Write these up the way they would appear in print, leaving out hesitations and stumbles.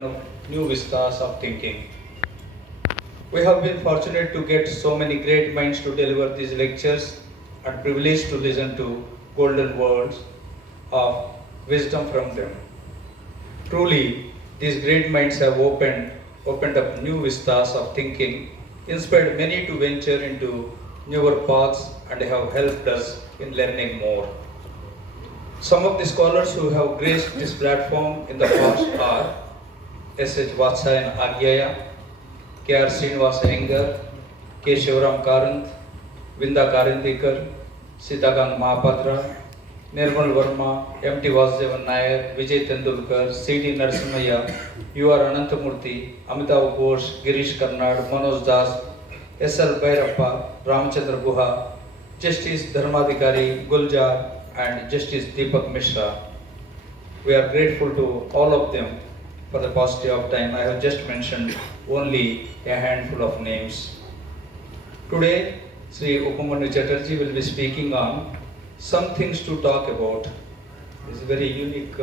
of new vistas of thinking. We have been fortunate to get so many great minds to deliver these lectures and privileged to listen to golden words of wisdom from them. Truly, these great minds have opened up new vistas of thinking, inspired many to venture into newer paths and have helped us in learning more. Some of the scholars who have graced this platform in the past are S.H. Vatsayan Agyaya, K.R. Srinivasa Iyengar, K. Shivaram Karanth, Vinda Karindikar, Sitagang Mahapatra, Nirmal Verma, M.T. Vasudevan Nair, Vijay Tendulkar, C.D. Narasimhaya, U.R. Anantamurthy, Amitav Ghosh, Girish Karnad, Manoj Das, S.L. Bhairappa, Ramchandra Guha, Justice Dharmadhikari Guljar, and Justice Deepak Mishra. We are grateful to all of them for the paucity of time. I have just mentioned only a handful of names. Today, Sri Upamanyu Chatterjee will be speaking on some things to talk about. It's a very unique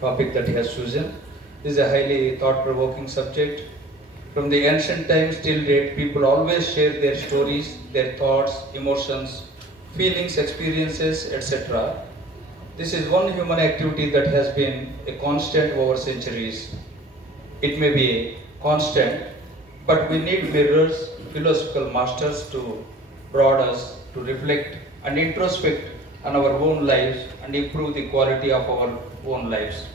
topic that he has chosen. This is a highly thought-provoking subject. From the ancient times till date, people always share their stories, their thoughts, emotions, feelings, experiences, etc. This is one human activity that has been a constant over centuries. It may be a constant, but we need mirrors, philosophical masters to prod us to reflect and introspect on our own lives and improve the quality of our own lives.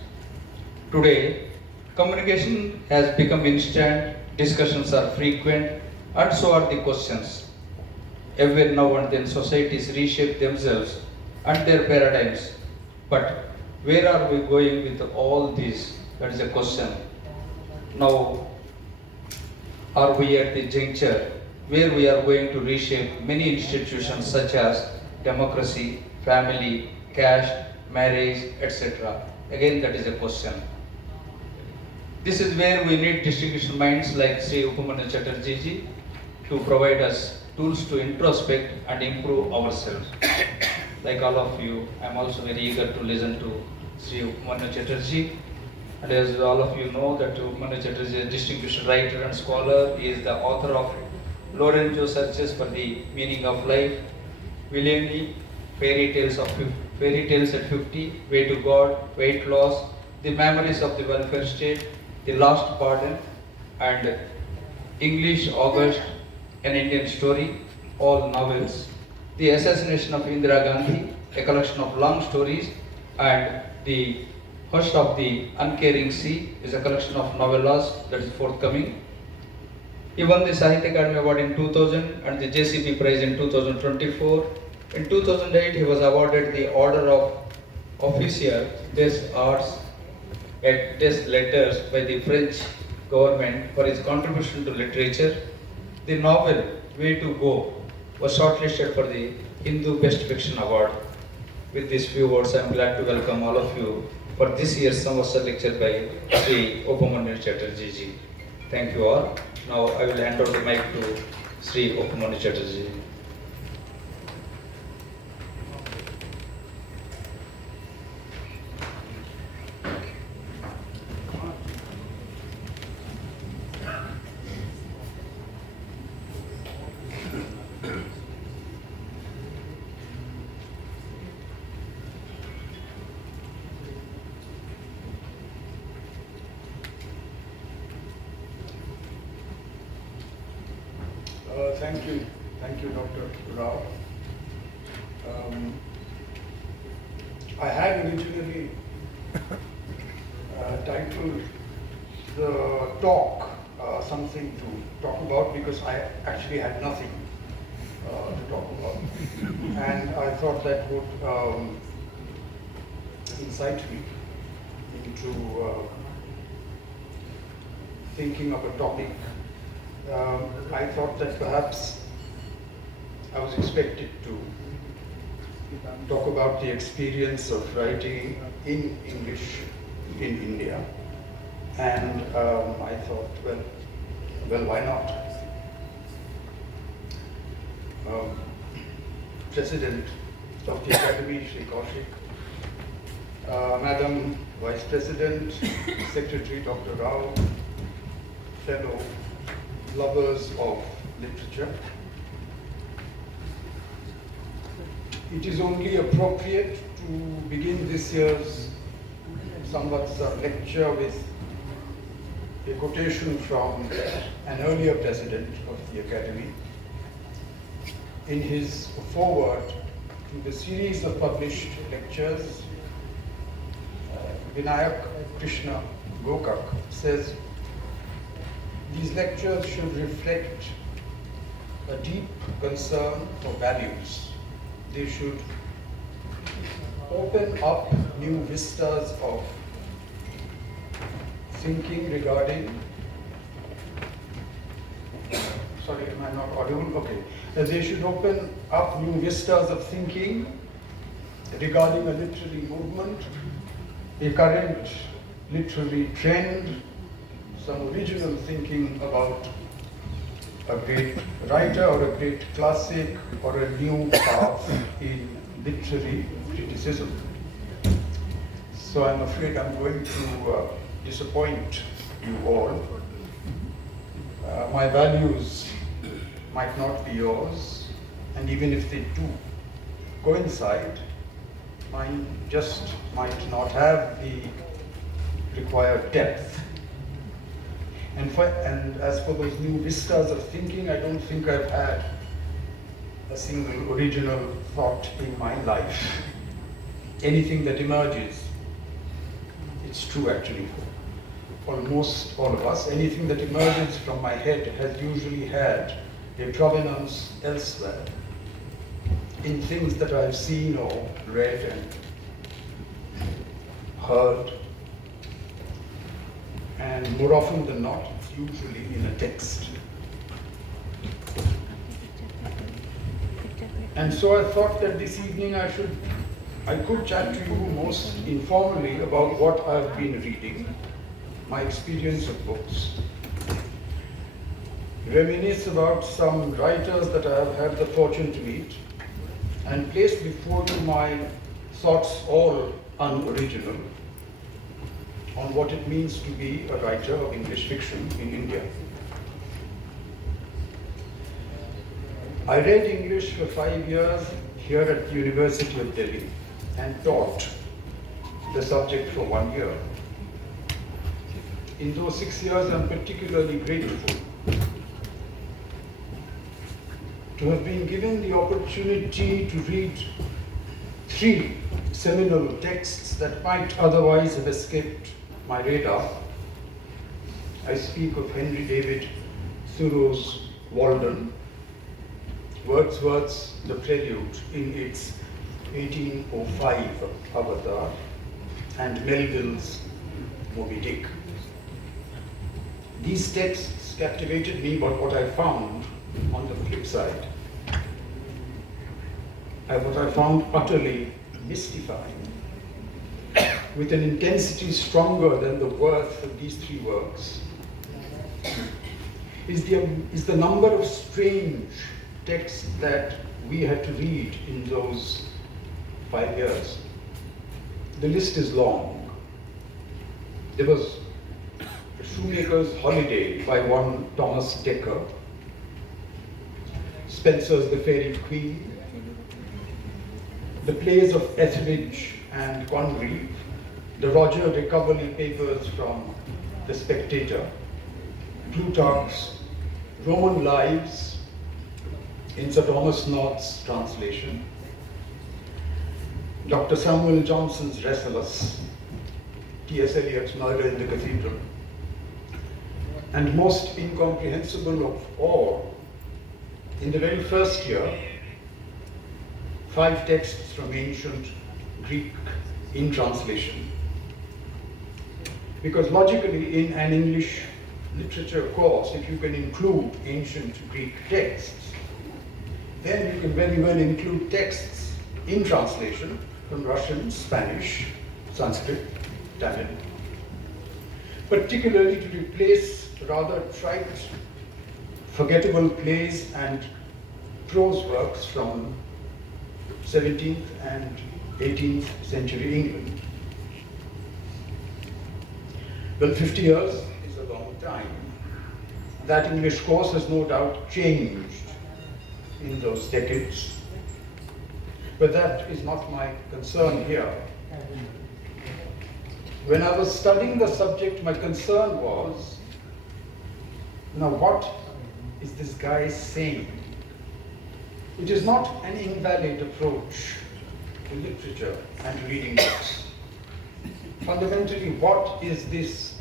Today, communication has become instant, discussions are frequent, and so are the questions. Every now and then societies reshape themselves and their paradigms. But where are we going with all this? That is a question. Now, are we at the juncture where we are going to reshape many institutions such as democracy, family, caste, marriage, etc.? Again, that is a question. This is where we need distinguished minds like Sri Upamanyu Chatterjee to provide us tools to introspect and improve ourselves. Like all of you, I am also very eager to listen to Sri Upamanyu Chatterjee. And as all of you know, that Upamanyu Chatterjee is a distinguished writer and scholar. He is the author of Lorenzo Searches for the Meaning of Life, Villainy, Fairy Tales at 50, Way to God, Weight Loss, The Memories of the Welfare State, The Last Pardon, and English August, An Indian Story, all novels. The Assassination of Indira Gandhi, a collection of long stories, and The Hush of the Uncaring Sea is a collection of novellas that is forthcoming. He won the Sahitya Akademi Award in 2000 and the JCB Prize in 2024. In 2008, he was awarded the Order of Officier des Arts et des Letters by the French government for his contribution to literature. The novel Way to Go was shortlisted for the Hindu Best Fiction Award. With these few words, I am glad to welcome all of you for this year's Samvatsar Lecture by Sri Upamanyu Chatterjee. Thank you all. Now I will hand over the mic to Sri Upamanyu Chatterjee. Thank you, Dr. Rao. I had originally titled the talk something to talk about because I actually had nothing to talk about, and I thought that would incite me into thinking of a topic. I thought that perhaps I was expected to talk about the experience of writing in English in India, and I thought, well, why not? President of the Academy, Sri Kaushik, Madam Vice President, Secretary Dr. Rao, fellow lovers of literature, it is only appropriate to begin this year's Samvatsar lecture with a quotation from an earlier president of the Academy. In his foreword to the series of published lectures, Vinayak Krishna Gokak says, these lectures should reflect a deep concern for values. They should open up new vistas of thinking regarding, sorry, am I not audible? Okay. They should open up new vistas of thinking regarding a literary movement, a current literary trend, some original thinking about a great writer or a great classic or a new path in literary criticism. So I'm afraid I'm going to disappoint you all. My values might not be yours, and even if they do coincide, mine just might not have the required depth. And as for those new vistas of thinking, I don't think I've had a single original thought in my life. Anything that emerges, it's true actually for almost all of us, anything that emerges from my head has usually had a provenance elsewhere, in things that I've seen or read and heard. And more often than not, it's usually in a text. And so I thought that this evening I could chat to you most informally about what I've been reading, my experience of books, reminisce about some writers that I have had the fortune to meet, and place before you my thoughts, all unoriginal, on what it means to be a writer of English fiction in India. I read English for 5 years here at the University of Delhi and taught the subject for 1 year. In those 6 years, I'm particularly grateful to have been given the opportunity to read 3 seminal texts that might otherwise have escaped my radar. I speak of Henry David Thoreau's Walden, Wordsworth's The Prelude in its 1805 avatar, and Melville's Moby Dick. These texts captivated me, but what I found on the flip side, what I found utterly mystifying, with an intensity stronger than the worth of these 3 works, is the number of strange texts that we had to read in those 5 years. The list is long. There was A Shoemaker's Holiday by one Thomas Dekker, Spenser's The Fairy Queen, the plays of Etheridge and Congreve, the Roger de Coverley papers from The Spectator, Plutarch's Roman Lives in Sir Thomas North's translation, Dr. Samuel Johnson's Rasselas, T.S. Eliot's Murder in the Cathedral, and most incomprehensible of all, in the very first year, 5 texts from ancient Greek in translation. Because logically, in an English literature course, if you can include ancient Greek texts, then you can very well include texts in translation from Russian, Spanish, Sanskrit, Tamil, particularly to replace rather trite, forgettable plays and prose works from 17th and 18th century England. Well, 50 years is a long time. That English course has no doubt changed in those decades. But that is not my concern here. When I was studying the subject, my concern was, now what is this guy saying? It is not an invalid approach to literature and to reading books. Fundamentally, what is this,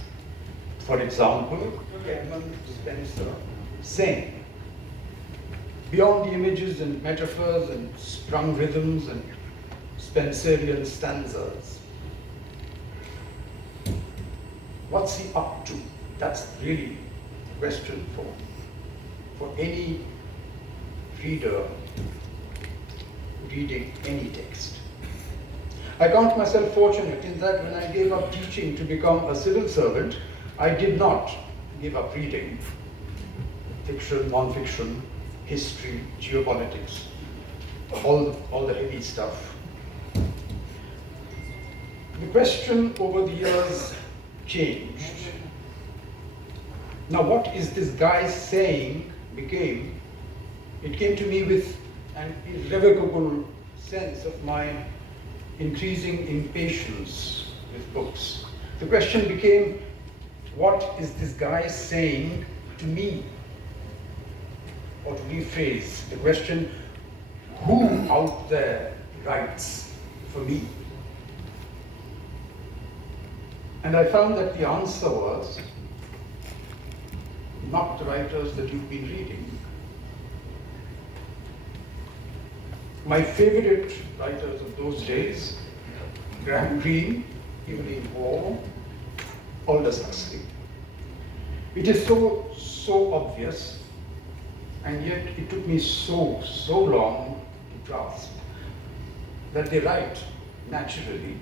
for example, Edmund Spenser saying? Beyond the images and metaphors and sprung rhythms and Spenserian stanzas, what's he up to? That's really the question for any reader reading any text. I count myself fortunate in that when I gave up teaching to become a civil servant, I did not give up reading fiction, non-fiction, history, geopolitics, all the heavy stuff. The question over the years changed. Now what is this guy saying it came to me with an irrevocable sense of my increasing impatience with books. The question became, what is this guy saying to me? Or to rephrase the question, who out there writes for me? And I found that the answer was not the writers that you've been reading. My favorite writers of those days, Graham Greene, Evelyn Waugh, Aldous Huxley. It is so obvious, and yet it took me so long to grasp that they write naturally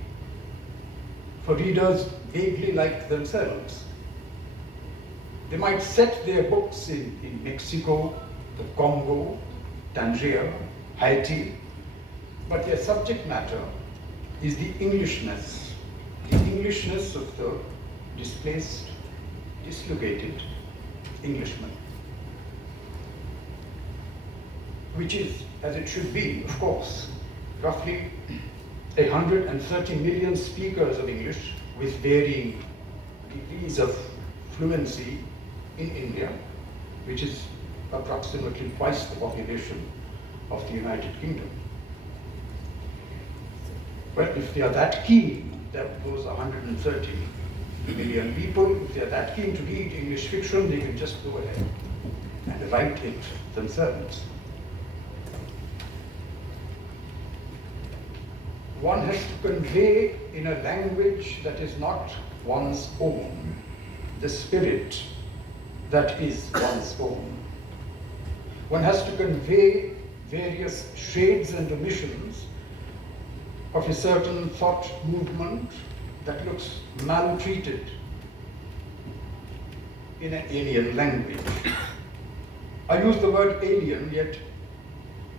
for readers vaguely like themselves. They might set their books in Mexico, the Congo, Tangier, Haiti, but their subject matter is the Englishness of the displaced, dislocated Englishman, which is, as it should be, of course, roughly 130 million speakers of English with varying degrees of fluency in India, which is approximately twice the population of the United Kingdom. Well, if they are that keen, those 130 million people, if they are that keen to read English fiction, they can just go ahead and write it themselves. One has to convey in a language that is not one's own the spirit that is one's own. One has to convey various shades and omissions of a certain thought movement that looks maltreated in an alien language. I use the word alien, yet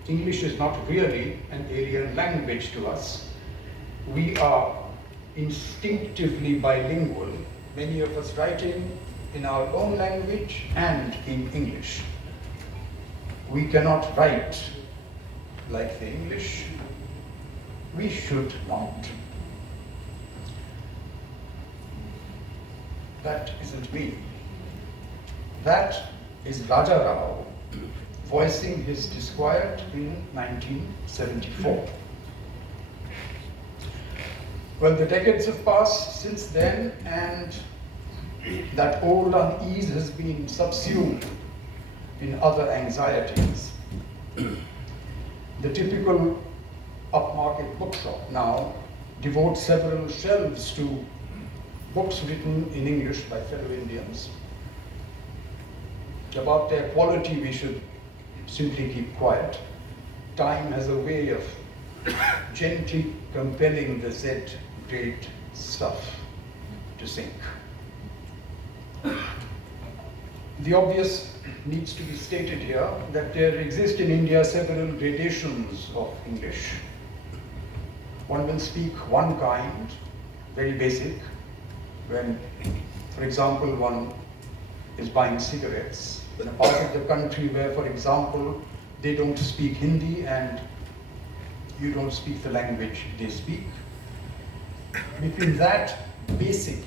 English is not really an alien language to us. We are instinctively bilingual, many of us writing in our own language and in English. We cannot write like the English. We should not. That isn't me. That is Raja Rao voicing his disquiet in 1974. Well, the decades have passed since then, and that old unease has been subsumed in other anxieties. The typical upmarket bookshop now devotes several shelves to books written in English by fellow Indians. About their quality, we should simply keep quiet. Time has a way of gently compelling the Z-grade stuff to sink. The obvious needs to be stated here that there exist in India several gradations of English. One will speak one kind, very basic, when, For example, one is buying cigarettes in a part of the country where, for example, they don't speak Hindi and you don't speak the language they speak. Between that basic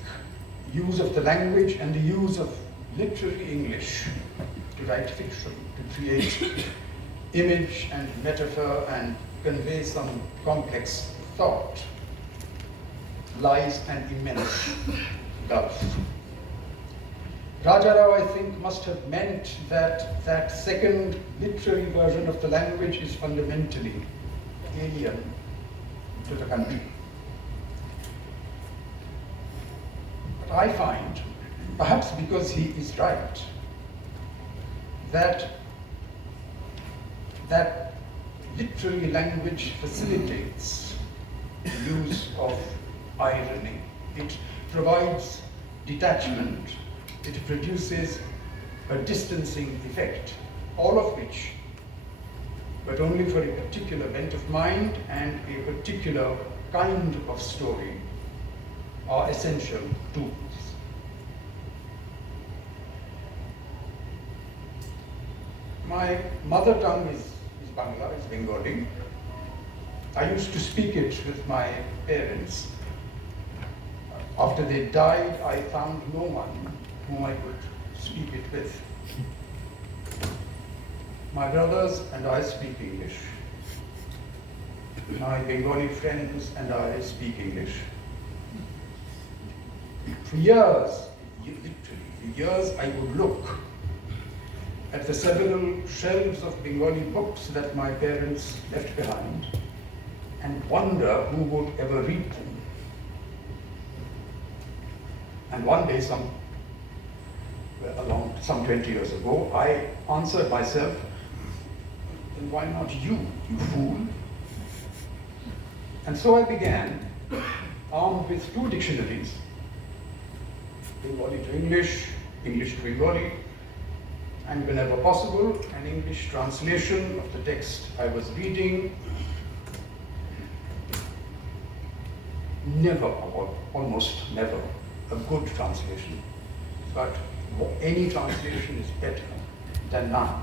use of the language and the use of literary English to write fiction, to create image and metaphor and convey some complex thought, lies an immense gulf. Rajarao, I think, must have meant that that second literary version of the language is fundamentally alien to the country. But I find, perhaps because he is right, that literary language facilitates the use of irony. It provides detachment. It produces a distancing effect, all of which, but only for a particular bent of mind and a particular kind of story, are essential tools. My mother tongue is Bangla, is Bengali. I used to speak it with my parents. After they died, I found no one whom I could speak it with. My brothers and I speak English. My Bengali friends and I speak English. For years, literally, for years I would look at the several shelves of Bengali books that my parents left behind and wonder who would ever read them. And one day, some 20 years ago, I answered myself, then why not you fool? And so I began, armed with 2 dictionaries, Bengali to English, English to Bengali, and whenever possible, an English translation of the text I was reading. Never, or almost never, a good translation, but any translation is better than none.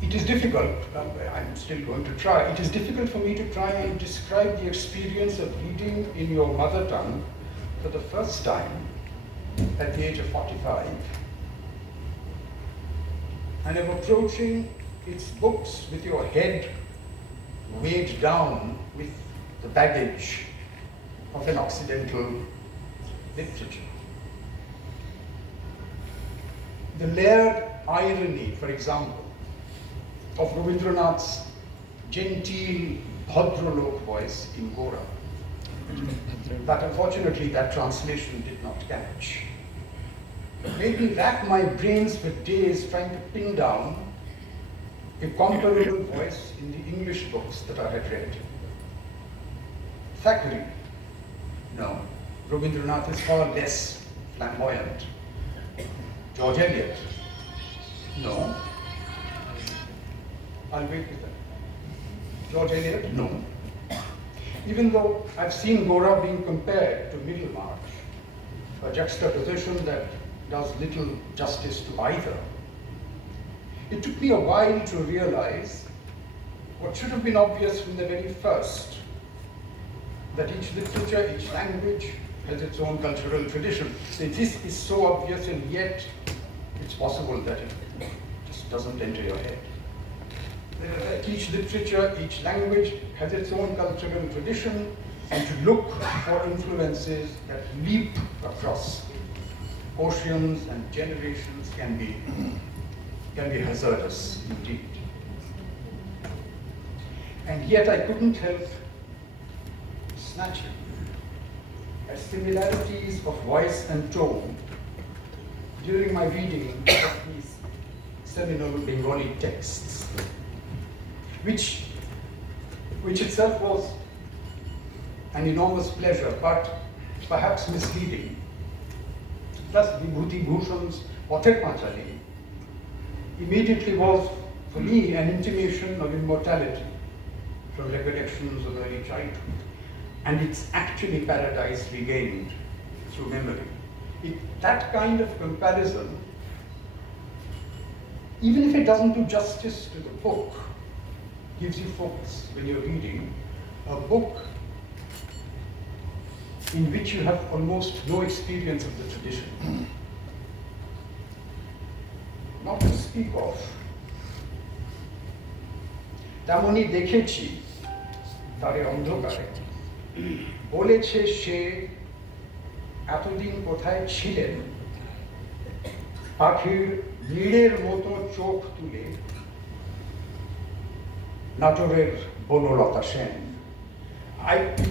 It is difficult, I'm still going to try, it is difficult for me to try and describe the experience of reading in your mother tongue for the first time at the age of 45, and of approaching its books with your head weighed down with the baggage of an Occidental literature. The layered irony, for example, of Rabindranath's genteel Bhadralok voice in Gora, that unfortunately that translation did not catch, made me rack my brains for days trying to pin down a comparable voice in the English books that I had read. Thackeray, no. Rabindranath is far less flamboyant. George Eliot, no. I'll wait with that. George Eliot, no. Even though I've seen Gora being compared to Middlemarch, a juxtaposition that does little justice to either, it took me a while to realize what should have been obvious from the very first, that each literature, each language has its own cultural tradition. So this is so obvious, and yet it's possible that it just doesn't enter your head. Each literature, each language has its own cultural tradition, and to look for influences that leap across oceans and generations can be hazardous indeed. And yet I couldn't help snatching at similarities of voice and tone during my reading of these seminal Bengali texts, which itself was an enormous pleasure, but perhaps misleading. Thus, Vibhuti Bhushan's Pather Panchali immediately was, for me, an intimation of immortality from recollections of early childhood. and it's actually paradise regained through memory. That kind of comparison, even if it doesn't do justice to the book, gives you focus when you're reading a book in which you have almost no experience of the tradition. Not to speak of. তেমনি দেখেছি তারে অন্ধকারে বলেছে সে এতদিন কোথায় ছিলেন পাখির নীড়ের মতো চোখ তুলে নাটোরের Banalata Sen.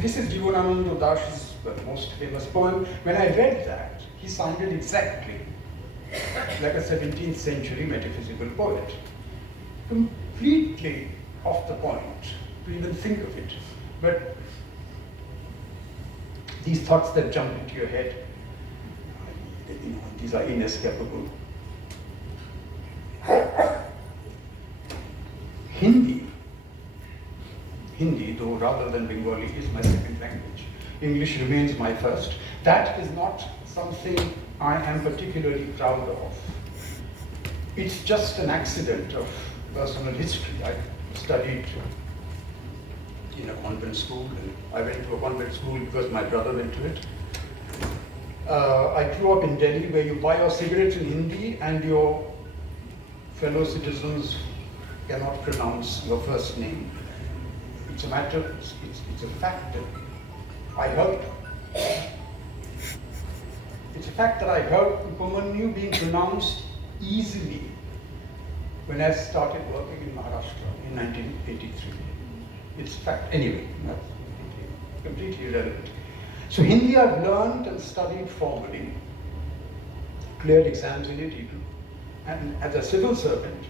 This is Jivanananda Das's most famous poem. When I read that, he sounded exactly like a 17th century metaphysical poet. Completely off the point to even think of it. But these thoughts that jump into your head, these are inescapable. Hindi, though rather than Bengali, is my second language. English remains my first. That is not something I am particularly proud of. It's just an accident of personal history. I studied in a convent school, and I went to a convent school because my brother went to it. I grew up in Delhi, where you buy your cigarettes in Hindi and your fellow citizens cannot pronounce your first name. It's a matter, it's a fact that I heard. It's a fact that I heard Upamanyu being pronounced easily when I started working in Maharashtra in 1983. It's a fact. Anyway, that's completely irrelevant. So Hindi I've learned and studied formally, cleared exams in it even, and as a civil servant,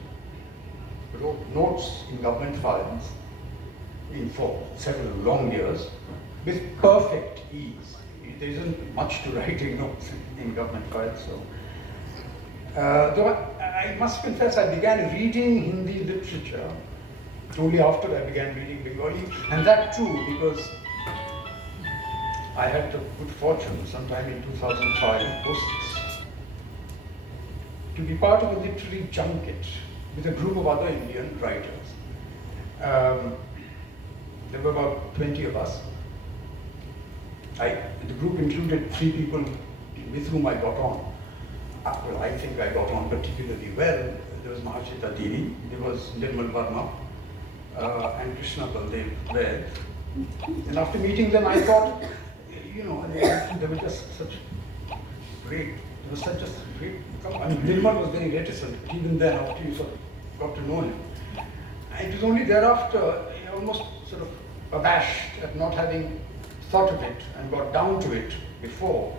wrote notes in government files for several long years with perfect ease. There isn't much to writing notes in government files. So, though I must confess, I began reading Hindi literature only after I began reading Bengali, and that too because I had the good fortune sometime in 2005 to be part of a literary junket with a group of other Indian writers. There were about 20 of us. The group included 3 people with whom I got on. Well, I think I got on particularly well. There was Mahashita Devi, there was Nirmal Verma, and Krishna Baldev Ved. And after meeting them, I thought, they were just such great. It was such a great. I mean, Nirmal was very reticent, even then, after you sort of got to know him. And it was only thereafter, almost sort of abashed at not having thought of it and got down to it before,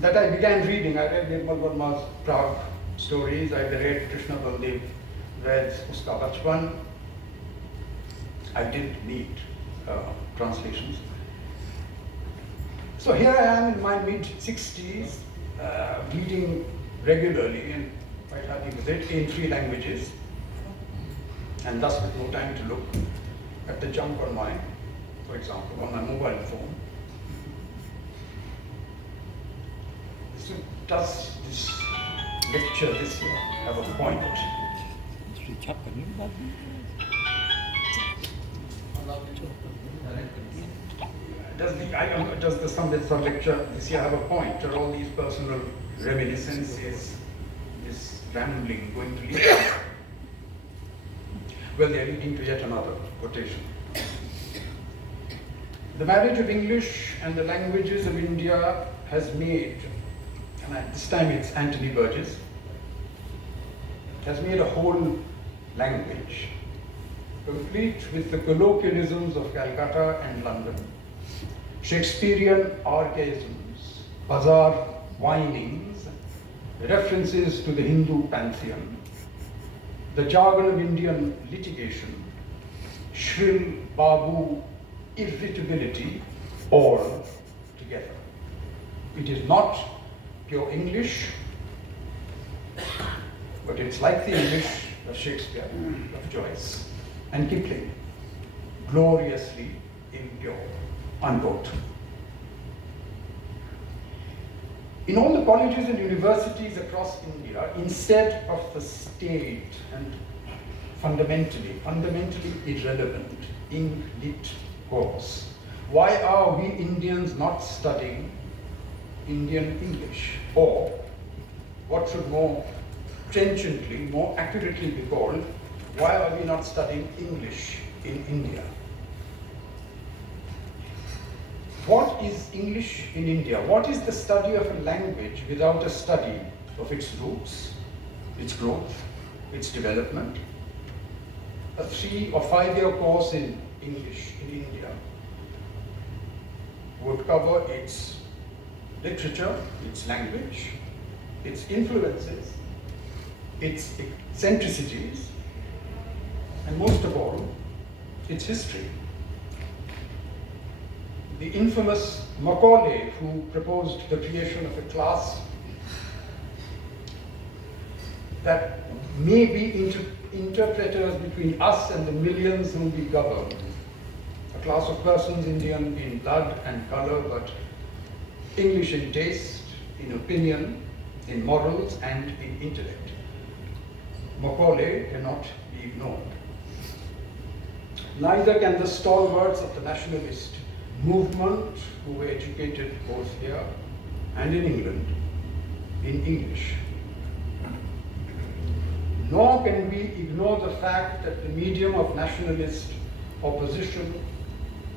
that I began reading. I read Nirmal Verma's Prague stories, I read Krishna Baldev Ved's Uska Bachpan. I did need translations. So here I am in my mid-60s, reading regularly and quite happy with it in 3 languages, and thus with no time to look at the junk on for example, on my mobile phone. So does this lecture this year have a point? Does the Samvatsar lecture this year have a point? Are all these personal reminiscences, this rambling, going to lead? Well, they are leading to yet another quotation. The marriage of English and the languages of India has made, and this time it's Anthony Burgess, has made a whole language, complete with the colloquialisms of Calcutta and London, Shakespearean archaisms, bazaar whinings, references to the Hindu pantheon, the jargon of Indian litigation, shrill Babu irritability, all together. It is not pure English, but it's like the English of Shakespeare, of Joyce, and Kipling, gloriously impure. unquote. In all the colleges and universities across India, instead of the state and fundamentally irrelevant Eng-lit course, why are we Indians not studying Indian English? Or, what should more trenchantly, more accurately be called, why are we not studying English in India? What is English in India? What is the study of a language without a study of its roots, its growth, its development? A 3 or 5 year course in English in India would cover its literature, its language, its influences, its eccentricities, and most of all, its history. The infamous Macaulay, who proposed the creation of a class that may be interpreters between us and the millions whom we govern. A class of persons Indian in blood and color, but English in taste, in opinion, in morals, and in intellect. Macaulay cannot be ignored. Neither can the stalwarts of the nationalist movement who were educated both here and in England in English. Nor can we ignore the fact that the medium of nationalist opposition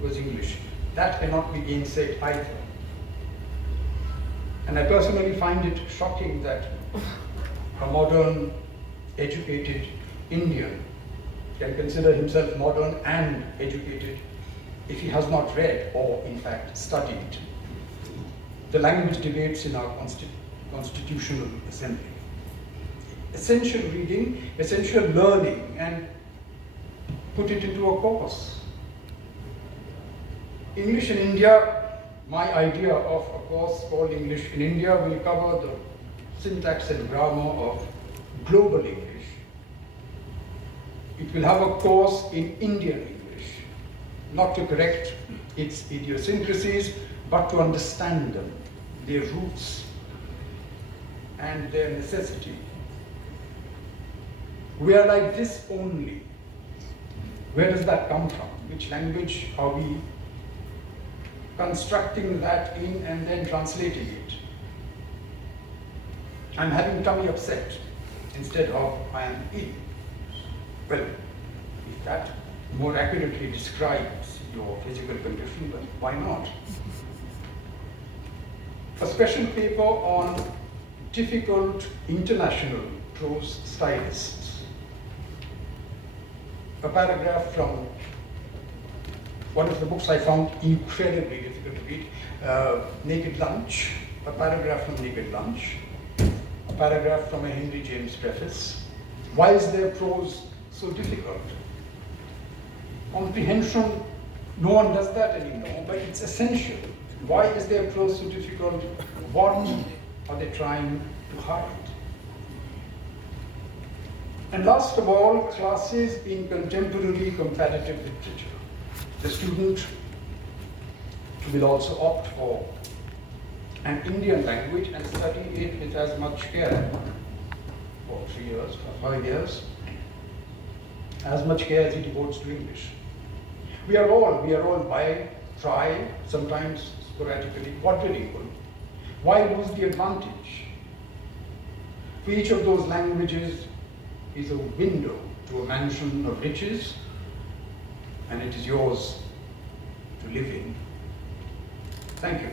was English. That cannot be gainsaid either. And I personally find it shocking that a modern, educated Indian can consider himself modern and educated if he has not read or, in fact, studied the language debates in our constitutional assembly. Essential reading, essential learning, and put it into a course. English in India, my idea of a course called English in India will cover the syntax and grammar of global English. It will have a course in Indian English, not to correct its idiosyncrasies, but to understand them, their roots, and their necessity. We are like this only. Where does that come from? Which language are we constructing that in and then translating it? I'm having tummy upset instead of I am ill. Well, if that more accurately describes your physical condition, but why not? A special paper on difficult international prose stylists. A paragraph from one of the books I found incredibly difficult to read, Naked Lunch, a paragraph from Naked Lunch, a paragraph from a Henry James preface. Why is their prose so difficult? Comprehension, no one does that anymore, but it's essential. Why is their prose so difficult? What are they trying to hide? And last of all, classes in contemporary comparative literature. The student will also opt for an Indian language and study it with as much care for 3 years or 5 years, as much care as he devotes to English. We are all by, try, sometimes sporadically, quadrilingual. Why lose the advantage? For each of those languages is a window to a mansion of riches, and it is yours to live in. Thank you.